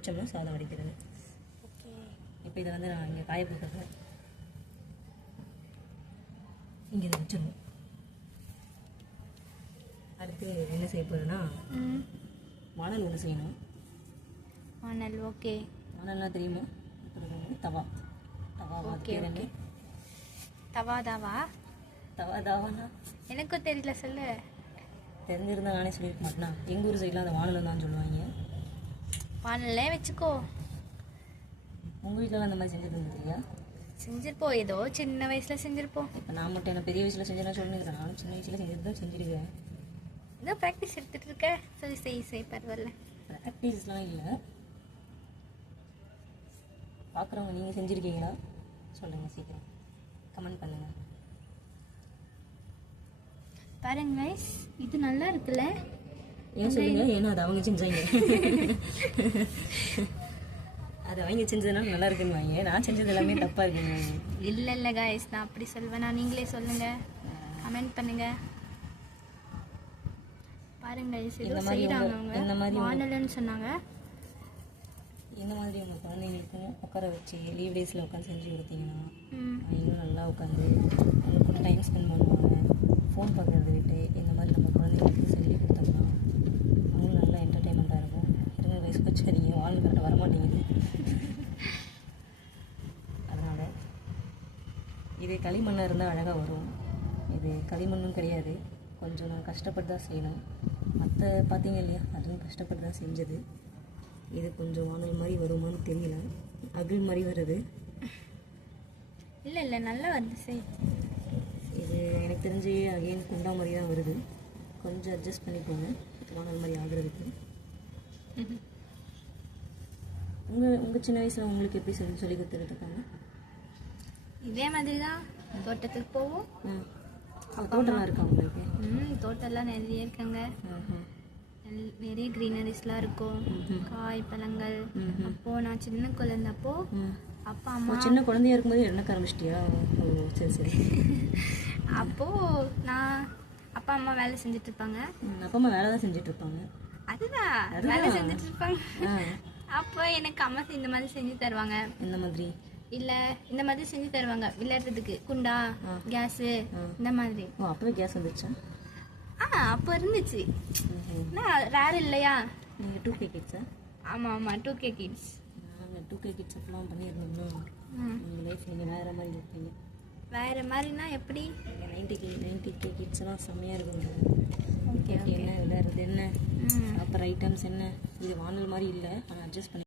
வச்சோம்னா சாதம் வடிக்கிறது. ஓகே. இப்போ இதை வந்து நான் இங்கே காய போட்டுருக்கேன். இங்கே இதை வச்சிடணும். அடுத்து என்ன செய்ய போகிறேன்னா வானல் ஒன்று செய்யணும். வானல். ஓகே. வானல்லாம் தெரியுமா? தவா. தவாவா? Okay okay. தவா தாவா? தவா தாவானா எனக்கும் தெரியல, சொல்லு. தெரிஞ்சிருந்தா நானே சொல்லியிருக்க மாட்டேனா. எங்கள் ஊர் சைடில் அந்த வானல் தான் சொல்லுவாங்க. வானல்லே வச்சுக்கோ. உங்கள் வீட்டிலலாம் அந்த மாதிரி செஞ்சது இல்லையா? செஞ்சிருப்போம், ஏதோ சின்ன வயசில் செஞ்சிருப்போம். இப்போ நான் மட்டும் என்ன பெரிய வயசில் செஞ்சேன்னா சொல்லுங்க. நானும் சின்ன வயசில் செஞ்சது தான் செஞ்சிருக்கேன். ஏதோ ப்ராக்டிஸ் எடுத்துகிட்டு இருக்க. சரி செய் பரவாயில்ல. ப்ராக்டிஸ்லாம் இல்லை. பார்க்குறவங்க நீங்கள் செஞ்சுருக்கீங்களா சொல்லுங்கள், சீக்கிரம் கமெண்ட் பண்ணுங்கள். பாருங்க guys, இது நல்லா இருக்குல்ல? ஏன் சொல்லுங்க? ஏன்னா அது அவங்க செஞ்சாங்க. அது அவங்க செஞ்சதுனால நல்லா இருக்குன்னு வாங்க. நான் செஞ்சது எல்லாமே தப்பாக இருக்குன்னு வாங்க. இல்லை guys, நான் அப்படி சொல்வேன். நீங்களே சொல்லுங்க, கமெண்ட் பண்ணுங்க. பாருங்க guys, இது செய்கிறாங்க அவங்க. வானல்னு சொன்னாங்க. இந்த மாதிரி உங்கள் குழந்தைங்களுக்கும் உட்கார வச்சு லீவ் டேஸில் உட்காந்து செஞ்சு கொடுத்தீங்கன்னா அவங்களும் நல்லா உட்காந்து அவங்க கூட டைம் ஸ்பெண்ட் பண்ணுவாங்க. ஃபோன் பார்க்குறது விட்டு இந்த மாதிரி நம்ம குழந்தைங்களுக்கு சொல்லி கொடுத்தோம்னா அவங்களும் நல்லா என்டர்டெயின்மெண்ட்டாக இருக்கும். இருங்க வயசு வச்சுக்காதீங்க, வாழ்ந்து கரெக்டாக வரமாட்டேங்குது. அதனால் இது களிமண்ணாக இருந்தால் அழகாக வரும். இது களிமண்ணும் கிடையாது, கொஞ்சம் நான் கஷ்டப்பட்டு தான் செய்யணும். மற்ற பார்த்தீங்க இல்லையா, அதுவும் கஷ்டப்பட்டு தான் செஞ்சது. இது கொஞ்சம் வானல் மாதிரி வருமானு தெரியல, அகில் மாதிரி வருது. இல்லை நல்லா வருது. சரி, இது எனக்கு தெரிஞ்சு அகைன் குண்டா மாதிரி தான் வருது. கொஞ்சம் அட்ஜஸ்ட் பண்ணிக்கோங்க வானல் மாதிரி ஆகுறதுக்கு. உங்கள் சின்ன வயசில் உங்களுக்கு எப்படி சொல்லி கொடுத்துருக்காங்க? இதே மாதிரி தான். தோட்டத்துக்கு போவோம். தோட்டம்லாம் இருக்கா உங்களுக்கு? தோட்டம்லாம் நிறைய இருக்காங்க. நிறைய க்ரீனரிஸ்லாம் இருக்கும், காய் பழங்கள். அப்போ நான் சின்ன குழந்தப்போ அப்பா அம்மா சின்ன குழந்தையா இருக்கும்போது என்ன ஆரம்பிச்சிட்டியா? ஓ சரி சரி. அப்போது நான் அப்பா அம்மா வேலை செஞ்சுட்டு இருப்பாங்க. அப்பா அம்மா வேலை தான் செஞ்சுட்டு இருப்பாங்க. அதுதான் வேலை செஞ்சுட்டு இருப்பாங்க. அப்போ எனக்கு அம்மா இந்த மாதிரி செஞ்சு தருவாங்க. இந்த மாதிரி இல்லை இந்த மாதிரி செஞ்சு தருவாங்க விளையாடுறதுக்கு. குண்டா, கேஸு, இந்த மாதிரி. ஓ அப்போவே கேஸ் வந்துருச்சா? அப்போ இருந்துச்சு. ரேர் இல்லையா? நீங்கள் 2K கிட்ஸா? ஆமாம் 2K கிட்ஸ். நாங்கள் 2K கிட்ஸ் அப்பெல்லாம் பண்ணியிருந்தோம்னா உங்கள் லைஃப் நீங்கள் வேறு மாதிரி இருப்பீங்க. வேறு மாதிரினா எப்படி? 90K கிட்ஸ்லாம் செம்மையாக இருக்கும். ஓகே என்ன விளையாடுறது, என்ன சாப்பிட்ற ஐட்டம்ஸ் என்ன, இது வானல் மாதிரி இல்லை, ஆனால் அட்ஜஸ்ட் பண்ணி